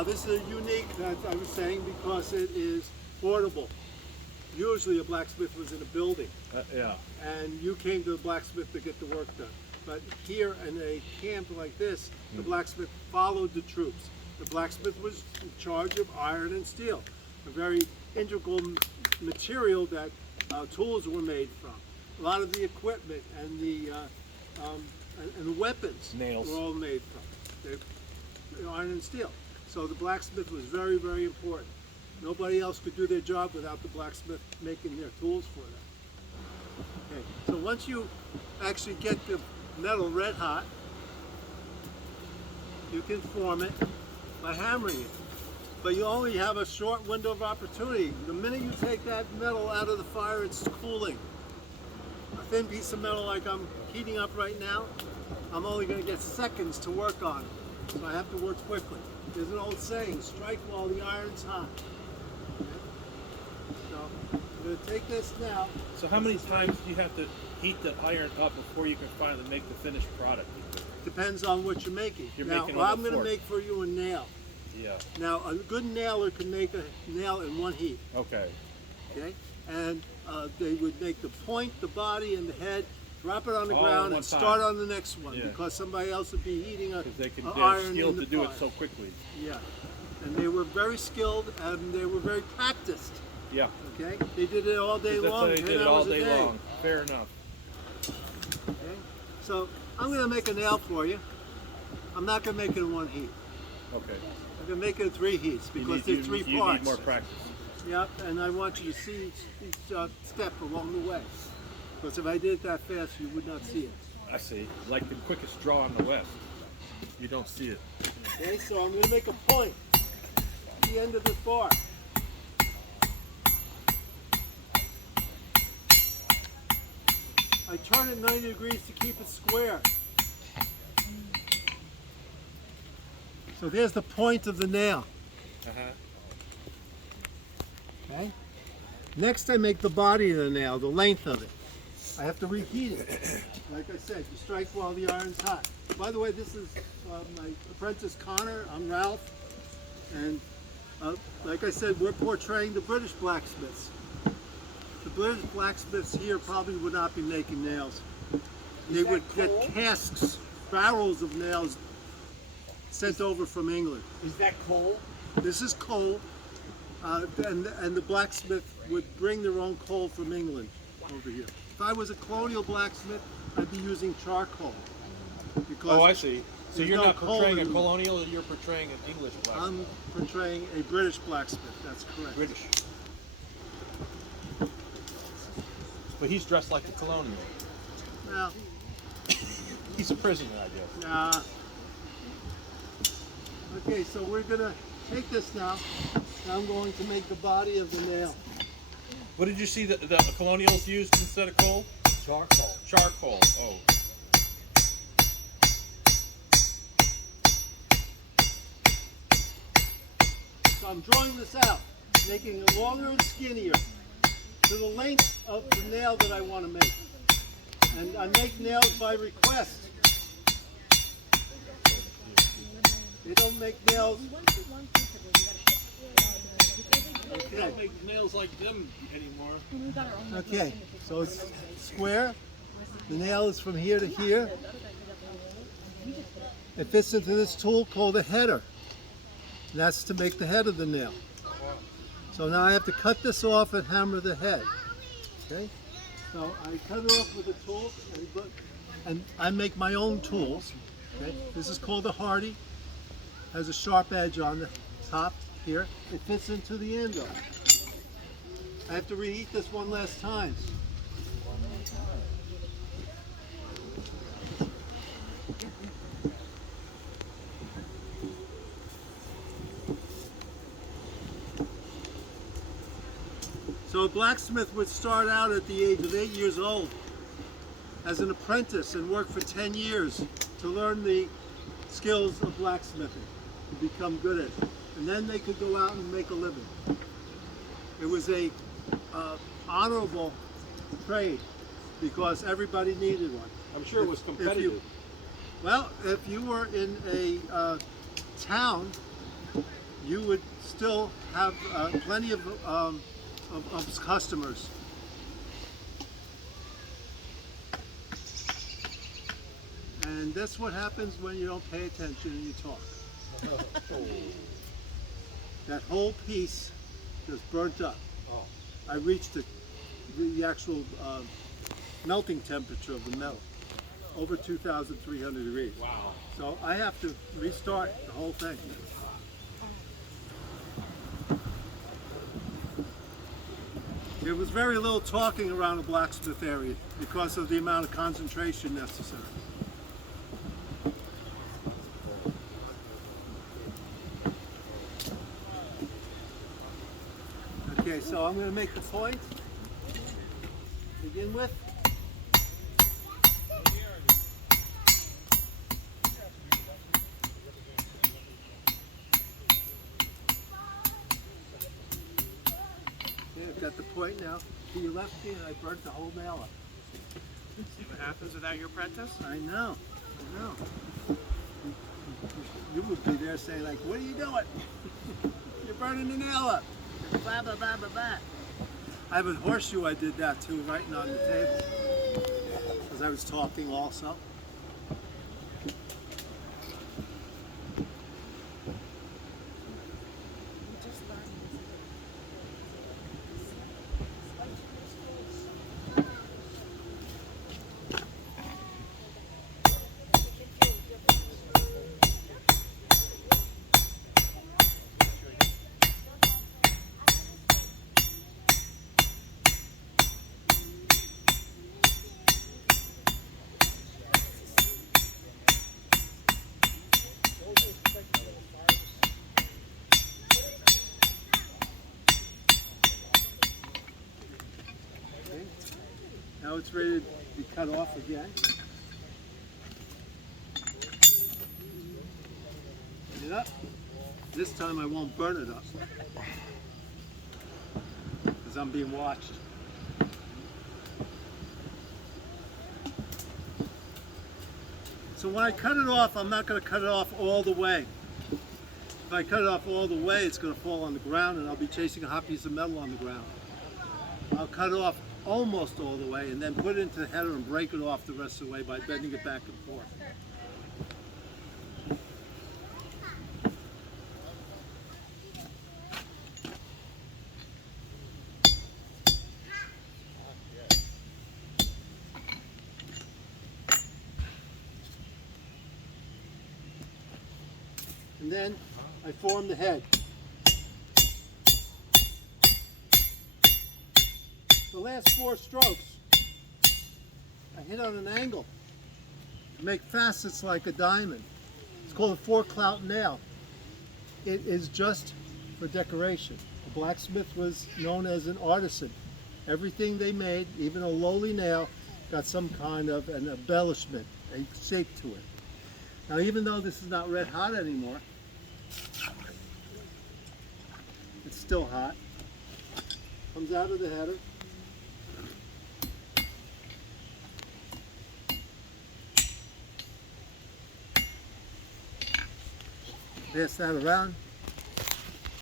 Now this is unique, as I was saying, because it is portable. Usually a blacksmith was in a building, Yeah. and you came to the blacksmith to get the work done. But here in a camp like this, the blacksmith followed the troops. The blacksmith was in charge of iron and steel, a very integral material that tools were made from. A lot of the equipment and the weapons Nails. were all made from iron and steel. So the blacksmith was very, very important. Nobody else could do their job without the blacksmith making their tools for them. Okay, so once you actually get the metal red hot, you can form it by hammering it. But you only have a short window of opportunity. The minute you take that metal out of the fire, it's cooling. A thin piece of metal like I'm heating up right now, I'm only going to get seconds to work on it. So I have to work quickly. There's an old saying, strike while the iron's hot. Okay? So I'm going to take this now. So how many times do you have to heat the iron up before you can finally make the finished product? Depends on what you're making. You're now, making I'm going to fork. make for you a nail. Yeah. Now, a good nailer can make a nail in one heat. Okay. Okay? And they would make the point, the body, and the head, drop it on the All ground, in one and start time. on the next one, Yeah. because somebody else would be heating Because they can iron they're skilled in the to do it fire. so quickly. Yeah. And they were very skilled, and they were very practiced. Yeah. Okay? They did it all day That's long, how they 10 did it all hours a day day. long. Fair enough. Okay? So I'm going to make a nail for you. I'm not going to make it in one heat. Okay. I'm going to make it in 3 heats, because there's 3 you parts. need more practice. Yep, and I want you to see each step along the way. Because if I did it that fast, you would not see it. I see. Like the quickest draw in the West. You don't see it. Okay, so I'm going to make a point at the end of this bar. I turn it 90 degrees to keep it square. So there's the point of the nail. Okay. Next I make the body of the nail, the length of it. I have to reheat it. Like I said, you strike while the iron's hot. By the way, this is my apprentice Connor. I'm Ralph. And like I said, we're portraying the British blacksmiths. The British blacksmiths here probably would not be making nails. They would get casks, barrels of nails sent over from England. Is that coal? This is coal, and the blacksmith would bring their own coal from England over here. If I was a colonial blacksmith, I'd be using charcoal. Because Oh, I see. So there's you're no not portraying coal a in- colonial, you're portraying an English blacksmith. I'm portraying a British blacksmith, that's correct. British. But he's dressed like a colonial. Now, He's a prisoner, I guess. nah. Okay, so we're gonna take this now. Now I'm going to make the body of the nail. What did you see that the colonials used instead of coal? Charcoal. Charcoal. Oh. So I'm drawing this out, making it longer and skinnier to the length of the nail that I want to make. And I make nails by request. They don't make nails. They don't make nails like them anymore. Okay, so it's square. The nail is from here to here. It fits into this tool called a header. And that's to make the head of the nail. So now I have to cut this off and hammer the head. Okay? So I cut it off with a tool, and I make my own tools. Okay? This is called a hardy. Has a sharp edge on the top here. It fits into the anvil. I have to reheat this one last time. So a blacksmith would start out at the age of 8 years old as an apprentice and work for 10 years to learn the skills of blacksmithing, to become good at it. And then they could go out and make a living. It was a honorable trade because everybody needed one. I'm sure it was competitive. If you were in a town you would still have plenty of customers. And that's what happens when you don't pay attention and you talk. That whole piece just burnt up. I reached the actual melting temperature of the metal, over 2,300 degrees. Wow. So I have to restart the whole thing. There was very little talking around the blacksmith area because of the amount of concentration necessary. Okay, so I'm going to make the point. Begin with. Okay, I've got the point now. To your left hand, I burnt the whole nail up. See what happens without your apprentice? I know. You would be there saying like, what are you doing? You're burning the nail up. Blah, blah, blah, blah, blah. I have a horseshoe I did that too, writing on the table. Because I was talking also. Now it's ready to be cut off again. Put it up. This time I won't burn it up because I'm being watched. So when I cut it off, I'm not going to cut it off all the way. If I cut it off all the way, it's going to fall on the ground and I'll be chasing a hot piece of metal on the ground. I'll cut it off almost all the way and then put it into the header and break it off the rest of the way by bending it back and forth. And then I form the head. The last 4 strokes, I hit on an angle to make facets like a diamond. It's called a 4-clout nail. It is just for decoration. The blacksmith was known as an artisan. Everything they made, even a lowly nail, got some kind of an embellishment, a shape to it. Now, even though this is not red hot anymore, it's still hot. Comes out of the header. Pass that around.